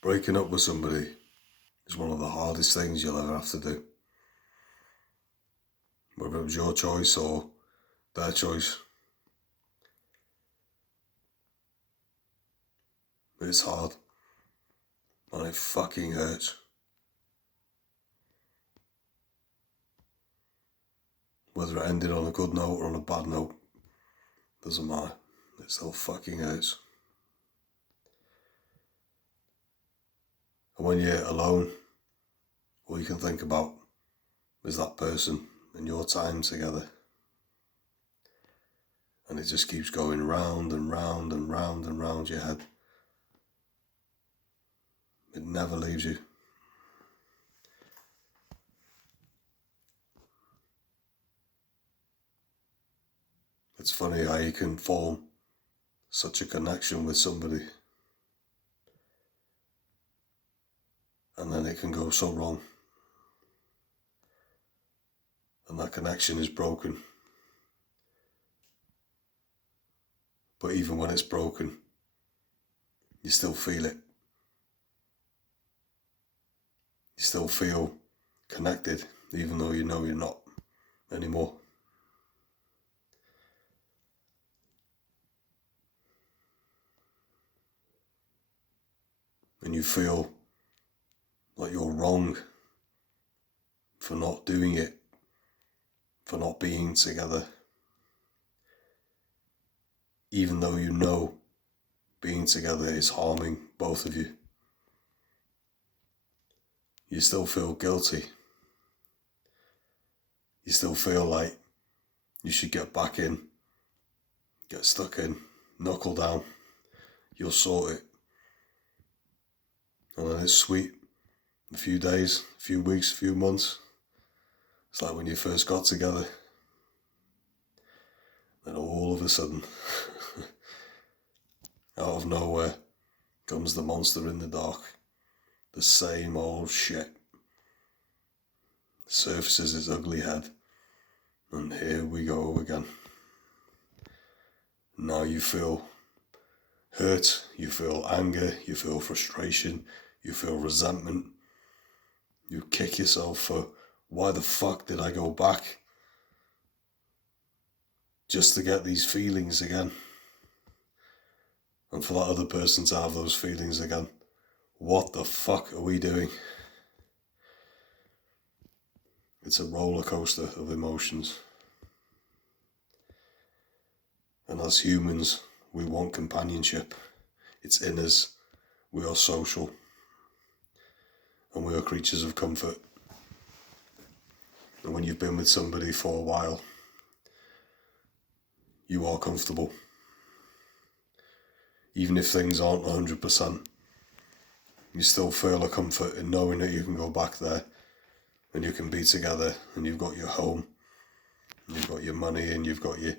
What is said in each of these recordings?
Breaking up with somebody is one of the hardest things you'll ever have to do. Whether it was your choice or their choice. It's hard. And it fucking hurts. Whether it ended on a good note or on a bad note, doesn't matter. It still fucking hurts. And when you're alone, all you can think about is that person and your time together. And it just keeps going round and round and round and round your head. It never leaves you. It's funny how you can form such a connection with somebody and then it can go so wrong. And that connection is broken. But even when it's broken, you still feel it. You still feel connected, even though you know you're not anymore. And you feel like you're wrong for not doing it, for not being together. Even though you know being together is harming both of you. You still feel guilty. You still feel like you should get back in, get stuck in, knuckle down, you'll sort it. And then it's sweet. A few days, a few weeks, a few months. It's like when you first got together. Then all of a sudden, out of nowhere, comes the monster in the dark. The same old shit. Surfaces its ugly head. And here we go again. Now you feel hurt, you feel anger, you feel frustration, you feel resentment. You kick yourself for, why the fuck did I go back? Just to get these feelings again. And for that other person to have those feelings again. What the fuck are we doing? It's a roller coaster of emotions. And as humans, we want companionship. It's in us. We are social. And we are creatures of comfort. And when you've been with somebody for a while, you are comfortable. Even if things aren't 100%, you still feel a comfort in knowing that you can go back there and you can be together and you've got your home, and you've got your money and you've got your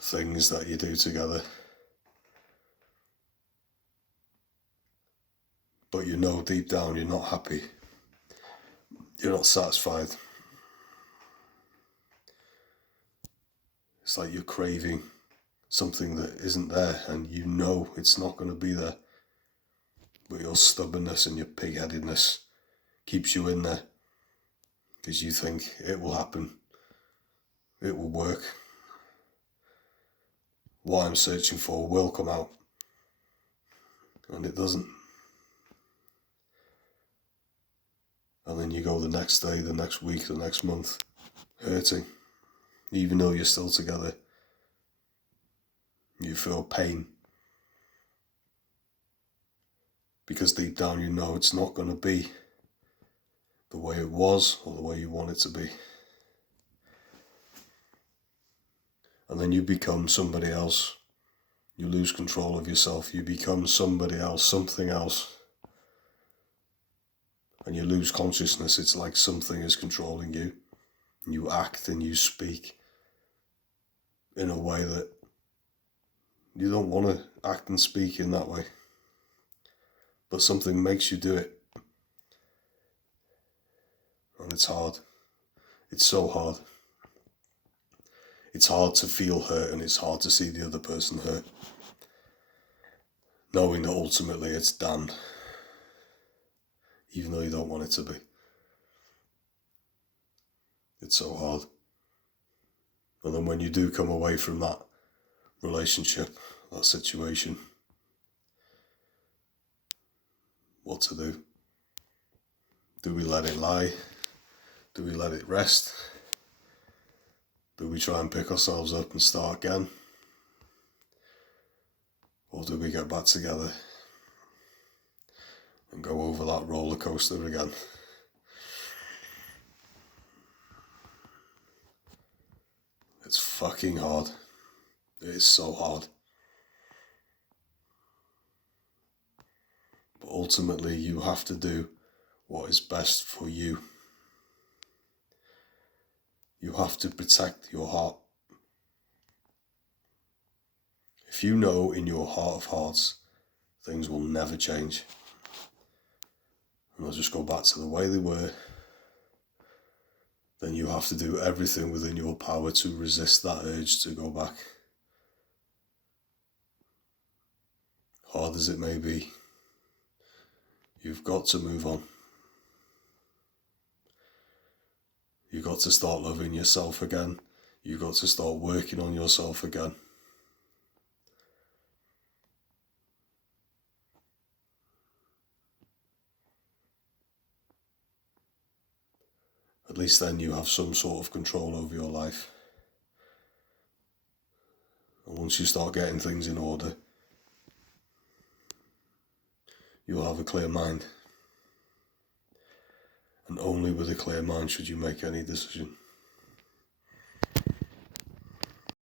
things that you do together. But you know deep down you're not happy. You're not satisfied. It's like you're craving something that isn't there and you know it's not going to be there. But your stubbornness and your pig-headedness keeps you in there because you think it will happen. It will work. What I'm searching for will come out. And it doesn't. And then you go the next day, the next week, the next month, hurting. Even though you're still together, you feel pain. Because deep down you know it's not going to be the way it was or the way you want it to be. And then you become somebody else. You lose control of yourself. You become somebody else, something else. And you lose consciousness. It's like something is controlling you. And you act and you speak in a way that you don't want to act and speak in that way. But something makes you do it. And it's hard. It's so hard. It's hard to feel hurt and it's hard to see the other person hurt. knowing that ultimately it's damned, even though you don't want it to be. It's so hard. And then when you do come away from that relationship, that situation, what to do? Do we let it lie? Do we let it rest? Do we try and pick ourselves up and start again? Or do we get back together and go over that roller coaster again? It's fucking hard. It is so hard. But ultimately, you have to do what is best for you. You have to protect your heart. If you know in your heart of hearts, things will never change, and they'll just go back to the way they were, then you have to do everything within your power to resist that urge to go back. Hard as it may be, you've got to move on. You've got to start loving yourself again. You've got to start working on yourself again. At least then you have some sort of control over your life. And once you start getting things in order, you'll have a clear mind. And only with a clear mind should you make any decision.